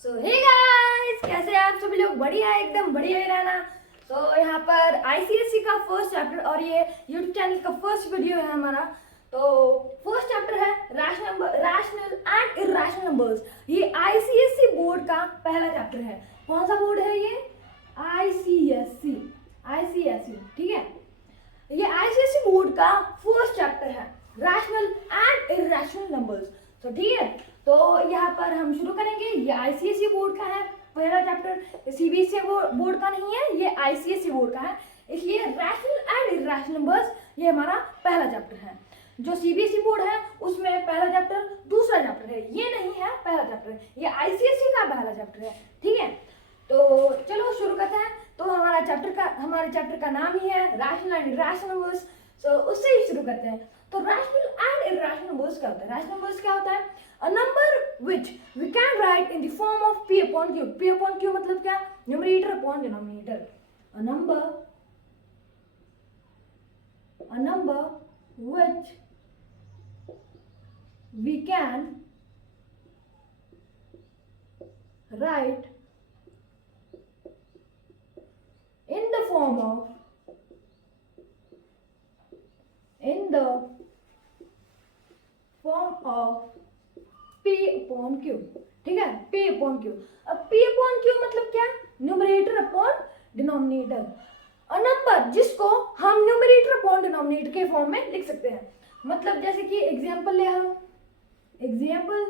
सो hey guys, कैसे हैं आप सभी लोग? बढ़िया है, एकदम बढ़िया ही रहना। तो यहाँ पर आईसीएससी का फर्स्ट चैप्टर और ये यूट्यूब चैनल का फर्स्ट वीडियो है हमारा। तो फर्स्ट चैप्टर है रैशनल एंड इर्रेशनल नंबर्स। ये आईसीएससी बोर्ड का पहला चैप्टर है। कौन सा बोर्ड है ये? आईसीएससी। आईसीएससी, ठीक है। ये आईसीएससी बोर्ड का फर्स्ट चैप्टर है, रैशनल एंड इर्रेशनल नंबर्स। तो ठीक है, तो यहाँ पर हम शुरू करेंगे। ये आईसीएसई बोर्ड का है पहला चैप्टर, सीबीएसई बोर्ड का नहीं है, ये आईसीएसई बोर्ड का है। इसलिए रैशनल एंड इर्रेशनल नंबर्स ये हमारा पहला चैप्टर है। जो सीबीएसई बोर्ड है उसमें पहला चैप्टर दूसरा चैप्टर है, ये नहीं है पहला चैप्टर, ये आईसीएसई का पहला चैप्टर है, ठीक है। तो चलो शुरू करते हैं। तो हमारे चैप्टर का नाम ही है रैशनल एंड इर्रेशनल नंबर्स। तो उससे ही शुरू करते हैं। तो रैशनल एंड इर्रेशनल नंबर्स क्या होता है? रैशनल नंबर्स क्या होता है? A number which we can write in the form of p upon q. p upon q मतलब क्या? Numerator upon denominator. A number which we can write in the form of P upon Q, ठीक है। P upon Q। अब P upon Q मतलब क्या? Numerator upon denominator. A number जिसको हम numerator upon denominator के फॉर्म में लिख सकते हैं। मतलब जैसे कि एग्जांपल ले हम, एग्जांपल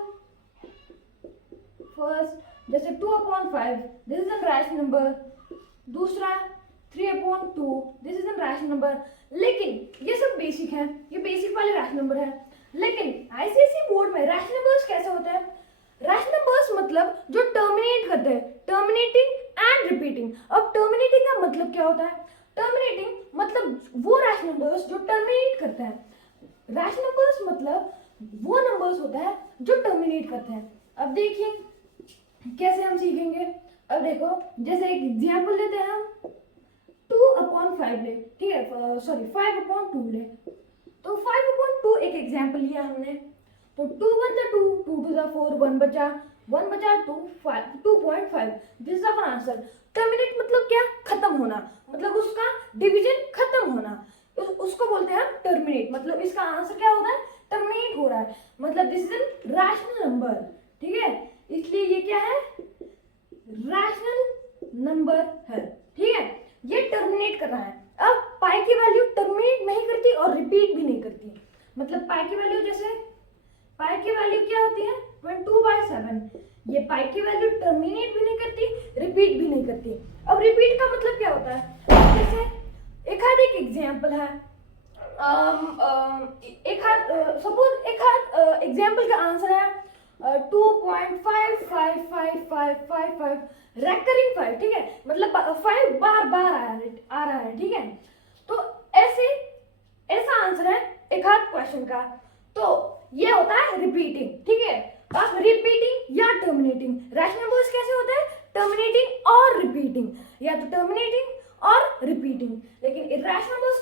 फर्स्ट जैसे 2/5 this is an rational number. दूसरा 3/2 this is an rational number. लेकिन ये सब बेसिक है, ये बेसिक वाले रैशनल नंबर है। लेकिन आईसीएसई बोर्ड में रैशनल नंबर्स कैसे होते हैं? रैशनल नंबर्स मतलब जो टर्मिनेट करते हैं, टर्मिनेटिंग एंड रिपीटिंग। अब टर्मिनेटिंग का मतलब क्या होता है? टर्मिनेटिंग मतलब वो रैशनल नंबर्स जो टर्मिनेट करते हैं। रैशनल नंबर्स मतलब वो नंबर्स होता है जो टर्मिनेट करते हैं। अब देखिए कैसे हम सीखेंगे। अब देखो जैसे एक एग्जांपल लेते हैं हम, 2/5 ले, ठीक है, सॉरी 5/2 ले। तो 5/2 एक एग्जांपल लिया हमने। तो 2 1 2, 2 2 4, 1 बचा 2, 2.5। This is our answer. Terminate मतलब क्या? खत्म होना, मतलब उसका डिवीजन खत्म होना, उसको बोलते हैं टर्मिनेट। मतलब इसका आंसर क्या होता है? टर्मिनेट हो रहा है, मतलब this is an rational number, ठीक है। इसलिए ये क्या है? रैशनल नंबर है, ठीक है। ये टर्मिनेट कर रहा है। अब पाई की वैल्यू टर्मिनेट नहीं करती और रिपीट भी नहीं करती। मतलब पाई की वैल्यू, जैसे पाई की वैल्यू क्या होती है? 2/7। ये पाई की वैल्यू टर्मिनेट भी नहीं करती, रिपीट भी नहीं करती। अब रिपीट का मतलब क्या होता है? जैसे एक एग्जांपल है, सपोज एक एग्जांपल का आंसर है 2.55555 रेकरिंग 5, ठीक है। मतलब 5 बार बार आ रहा है, ठीक है। तो ऐसा आंसर है एक हाथ क्वेश्चन का। तो ये होता है रिपीटिंग, ठीक है। अब रिपीटिंग या टर्मिनेटिंग रैशनल नंबर्स कैसे होते हैं? टर्मिनेटिंग और रिपीटिंग, या तो टर्मिनेटिंग और रिपीटिंग। लेकिन इर्रेशनल नंबर्स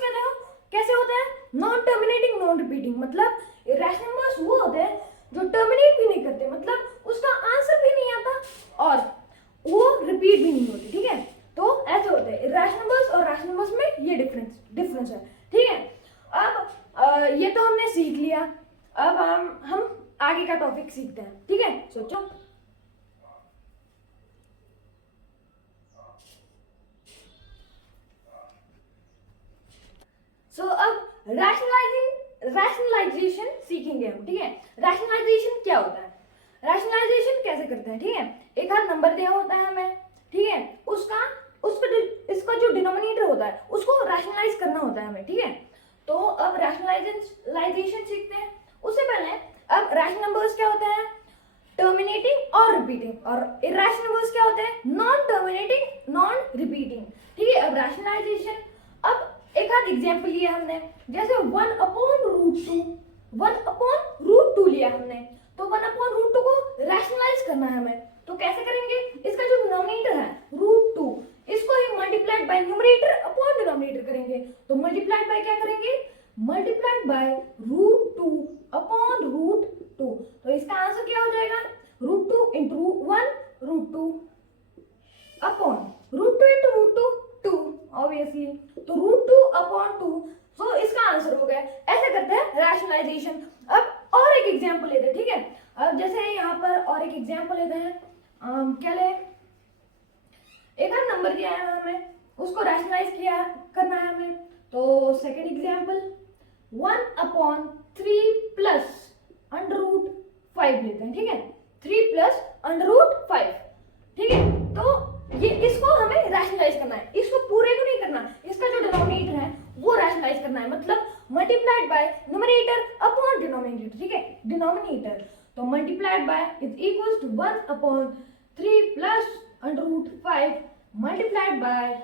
कैसे होते हैं? Non terminating non repeating. मतलब इर्रेशनल नंबर्स वो होते हैं जो टर्मिनेट भी नहीं करते, मतलब उसका आंसर भी नहीं आता और वो रिपीट भी नहीं होती, ठीक है। तो ऐसे होते हैं इर्रेशनल नंबर्स और रैशनल नंबर्स में ये डिफरेंस है, ठीक है। अब ये तो हमने सीख लिया। अब हम आगे का टॉपिक सीखते हैं, ठीक है। सोचो। अब रैशनलाइजेशन सीखेंगे हम, ठीक है। रैशनलाइजेशन क्या होता है? रैशनलाइजेशन कैसे करते हैं, ठीक है। एक हाथ नंबर दिया होता है हमें, ठीक है। इसका जो डिनोमिनेटर होता है उसको रैशनलाइज करना होता है हमें, ठीक है। तो अब रैशनलाइजेशन सीखते हैं। उससे पहले अब रैशनल नंबर्स क्या होते हैं? टर्मिनेटिंग और रिपीटिंग। और इर्रेशनल नंबर्स क्या होते हैं? नॉन टर्मिनेटिंग नॉन रिपीटिंग, ठीक है। अब रैशनलाइजेशन, अब एक आध एग्जांपल लिया हमने, जैसे 1/√2 लिया हमने। तो 1/√2 को रैशनलाइज करना है हमें। तो कैसे करेंगे? इसका जो डिनोमिनेटर है √2, इसको ही multiplied by numerator upon denominator करेंगे। तो मल्टीप्लाइड बाय क्या करेंगे? Multiplied by √2 upon √2। तो इसका आंसर क्या हो जाएगा? √2 × 1 √2 अपॉन √2 into √2 2 ऑब्वियसली, तो √2 अपॉन 2, सो इसका आंसर हो गया। ऐसे करते हैं रैशनलाइजेशन। अब और एक एग्जांपल लेते हैं, ठीक है। अब जैसे यहाँ पर और एक एग्जांपल लेते हैं, क्या ले, एक नंबर दिया है हमें, उसको रैशनलाइज किया करना है हमें। तो सेकंड एग्जांपल 1/3 प्लस √5 लेते हैं, ठीक है। 3 प्लस √5, ठीक है। तो ये इसको हमें रैशनलाइज करना है, इसको पूरे को नहीं करना, इसका जो डिनोमिनेटर है वो रैशनलाइज करना है, मतलब multiplied by numerator upon denominator, ठीक है। डिनोमिनेटर तो multiplied by is equals to 1/3 plus √5 multiplied by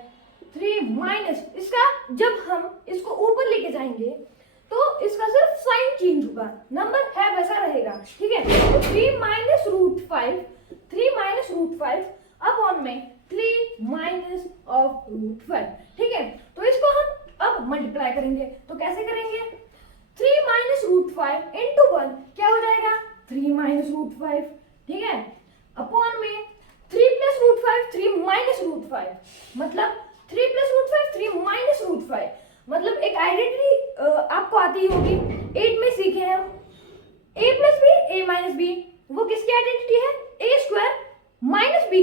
3 minus, इसका जब हम इसको ऊपर लेके जाएंगे तो इसका सिर्फ साइन चेंज होगा, नंबर है वैसा रहेगा, ठीक है। तो 3 माइनस √5 अपॉन में 3 माइनस ऑफ √5, ठीक है। तो इसको हम अब मल्टीप्लाई करेंगे, तो कैसे करेंगे, 3 माइनस √5 इंटू 1 क्या हो जाएगा, 3 माइनस √5, ठीक है, अपॉन में 3 प्लस √5 3 माइनस √5, मतलब 3 प्लस √5 3 माइनस √5, मतलब एक आइडेंटिटी आपको आती होगी, 8 में सीखे हैं हम, a plus b a minus b, वो किसकी आइडेंटिटी है, a square minus b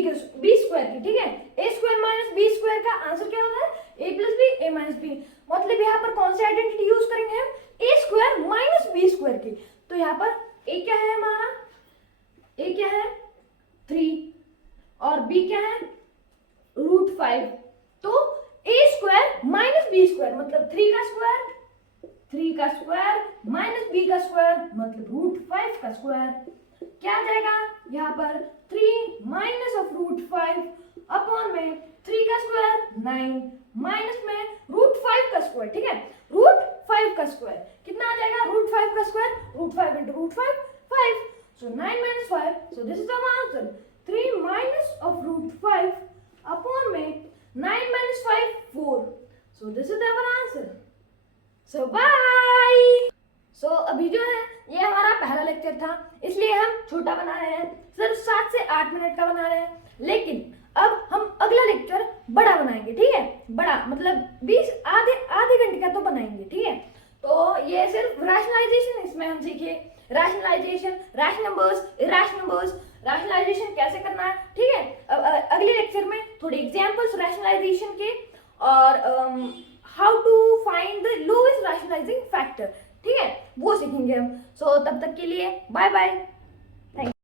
square की, ठीक है। a square minus b square का आंसर क्या होता है, a plus b a minus b, मतलब यहाँ पर कौन सी आइडेंटिटी यूज करेंगे हम, a square minus b square की। तो यहाँ पर a क्या है हमारा, a क्या है 3 और b क्या है √5, तो a square minus b square मतलब 3 का स्क्वायर माइनस b का स्क्वायर मतलब √5 का स्क्वायर, क्या आ जाएगा यहाँ पर 3 माइनस ऑफ √5 अपॉन में 3 का स्क्वायर 9 माइनस में √5 का स्क्वायर, ठीक है। √5 का स्क्वायर कितना आ जाएगा, √5 का square √5 into √5 5, so 9 minus 5, so this is our answer, 3 minus of √5 upon में 9 minus 5 4, so this is our answer, so bye। so अभी जो है ये हमारा पहला लेक्चर था, इसलिए हम छोटा बना रहे हैं, सिर्फ 7 से 8 मिनट का बना रहे हैं, लेकिन अब हम अगला लेक्चर बड़ा बनाएंगे, ठीक है। बड़ा मतलब 20 आधे घंटे का तो बनाएंगे, ठीक है। तो ये सिर्फ रैशनलाइजेशन इसमें हम सीखे, rationalisation, rash numbers, irrational numbers, rationalisation कैसे करना है, ठीक है। अगले लेक्चर में थोड़े एग्जांपल्स रैशनलाइजेशन के और how to find the lowest rationalising factor, ठीक है, वो सीखेंगे हम। सो तब तक के लिए बाय बाय।